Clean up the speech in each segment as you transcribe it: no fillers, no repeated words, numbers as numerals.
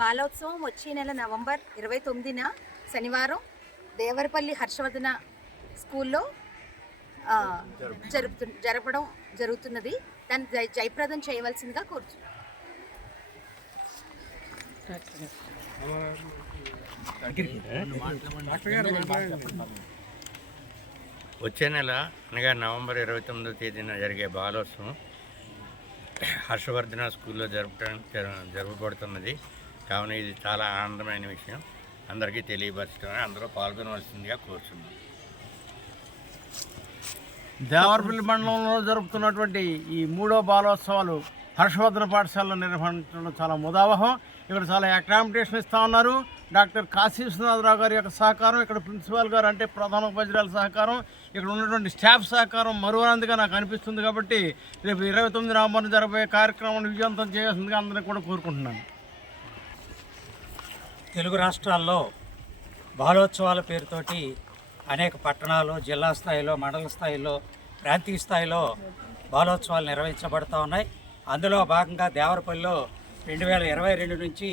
బాలోత్సవం వచ్చే నెల నవంబర్ 29న శనివారం దేవరపల్లి హర్షవర్ధన స్కూల్లో జరపడం జరుగుతున్నది. దాన్ని జయప్రదం చేయవలసిందిగా కోరుతున్నాను. వచ్చే నెల అనగా నవంబర్ 29వ తేదీన జరిగే బాలోత్సవం హర్షవర్ధన స్కూల్లో జరపబడుతున్నది. కావున ఇది చాలా ఆనందమైన విషయం. అందరికీ తెలియపరచడం, అందరూ పాల్గొనవలసిందిగా కోరుతున్నాం. దేవరపల్లి మండలంలో జరుపుతున్నటువంటి ఈ 3వ బాలోత్సవాలు హర్షవర్ధన పాఠశాలలో నిర్వహించడం చాలా ముదావహం. ఇక్కడ చాలా అకామిడేషన్ ఇస్తూ ఉన్నారు. డాక్టర్ కాశీ విశ్వనాథరావు గారి యొక్క సహకారం, ఇక్కడ ప్రిన్సిపాల్ గారు అంటే ప్రధాన ఉపాధ్యాయుల సహకారం, ఇక్కడ ఉన్నటువంటి స్టాఫ్ సహకారం మరువనందుగా నాకు అనిపిస్తుంది. కాబట్టి రేపు 29 నవంబర్ జరగబోయే కార్యక్రమాన్ని విజయవంతం చేయాల్సిందిగా అందరినీ కూడా కోరుకుంటున్నాను. తెలుగు రాష్ట్రాల్లో బాలోత్సవాల పేరుతోటి అనేక పట్టణాలు, జిల్లా స్థాయిలో, మండల స్థాయిలో, ప్రాంతీయ స్థాయిలో బాలోత్సవాలు నిర్వహించబడుతూ ఉన్నాయి. అందులో భాగంగా దేవరపల్లిలో 2022 నుంచి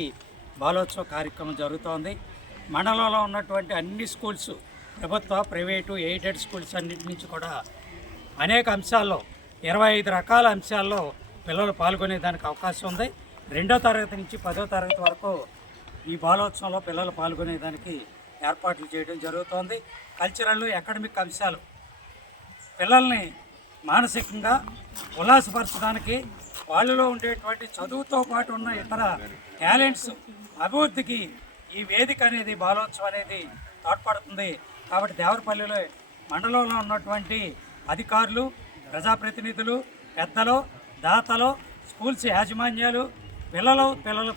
బాలోత్సవ కార్యక్రమం జరుగుతోంది. మండలంలో ఉన్నటువంటి అన్ని స్కూల్స్, ప్రభుత్వ, ప్రైవేటు, ఎయిడెడ్ స్కూల్స్ అన్నింటి నుంచి కూడా అనేక అంశాల్లో 25 రకాల అంశాల్లో పిల్లలు పాల్గొనేదానికి అవకాశం ఉంది. 2వ తరగతి నుంచి 10వ తరగతి వరకు ఈ బాలోత్సవంలో పిల్లలు పాల్గొనేదానికి ఏర్పాట్లు చేయడం జరుగుతోంది. కల్చరల్, అకాడమిక్ అంశాలు పిల్లల్ని మానసికంగా ఉల్లాసపరచడానికి, వాళ్ళలో ఉండేటువంటి చదువుతో పాటు ఉన్న ఇతర టాలెంట్స్ అభివృద్ధికి ఈ వేదిక అనేది, బాలోత్సవం అనేది తోడ్పడుతుంది. కాబట్టి దేవరపల్లిలో మండలంలో ఉన్నటువంటి అధికారులు, ప్రజాప్రతినిధులు, పెద్దలు, దాతలు, స్కూల్స్ యాజమాన్యాలు, పిల్లల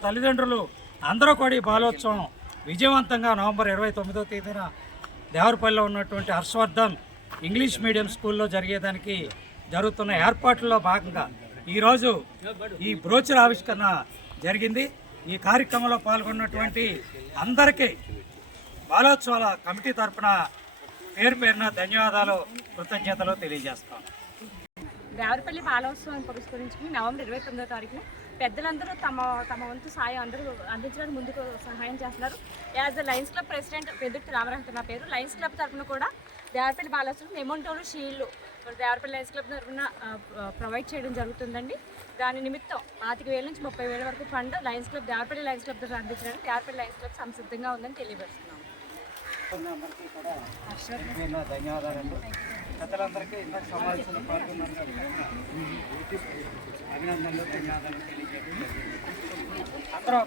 తల్లిదండ్రులు అందరూ కూడా ఈ బాలోత్సవం విజయవంతంగా నవంబర్ 29వ తేదీన దేవరపల్లిలో ఉన్నటువంటి హర్షవర్ధన్ ఇంగ్లీష్ మీడియం స్కూల్లో జరిగేదానికి జరుగుతున్న ఏర్పాట్లలో భాగంగా ఈరోజు ఈ బ్రోచర్ ఆవిష్కరణ జరిగింది. ఈ కార్యక్రమంలో పాల్గొన్నటువంటి అందరికీ బాలోత్సవాల కమిటీ తరఫున పేరున ధన్యవాదాలు, కృతజ్ఞతలు తెలియజేస్తాం. దేవరపల్లి బాలోత్సవం పురస్కరించుకుని నవంబర్ 29వ తారీఖున పెద్దలందరూ తమ వంతు సాయం అందరూ అందించడానికి ముందుకు సహాయం చేస్తున్నారు. As the Lions club president Peddurthi Ramaraju నా పేరు. లయన్స్ క్లబ్ తరఫున కూడా దేవరపల్లి బాలోత్సవం మెమోంటోలు, షీల్డ్లు దేవరపల్లి లయన్స్ క్లబ్ తరఫున ప్రొవైడ్ చేయడం జరుగుతుందండి. దాని నిమిత్తం 25,000 నుంచి 30,000 వరకు fund Lions club, Devarapalli Lions club ద్వారా అందించడానికి దేవరపల్లి లయన్స్ క్లబ్ సంసిద్ధంగా ఉందని తెలియపరుస్తున్నాము. ధన్యవాదాలు. పెద్దలందరికీ ఇంత సమావేశంలో పాల్గొన్నారు. అభినందనలు, ధన్యవాదాలు తెలియజేస్తున్నాను.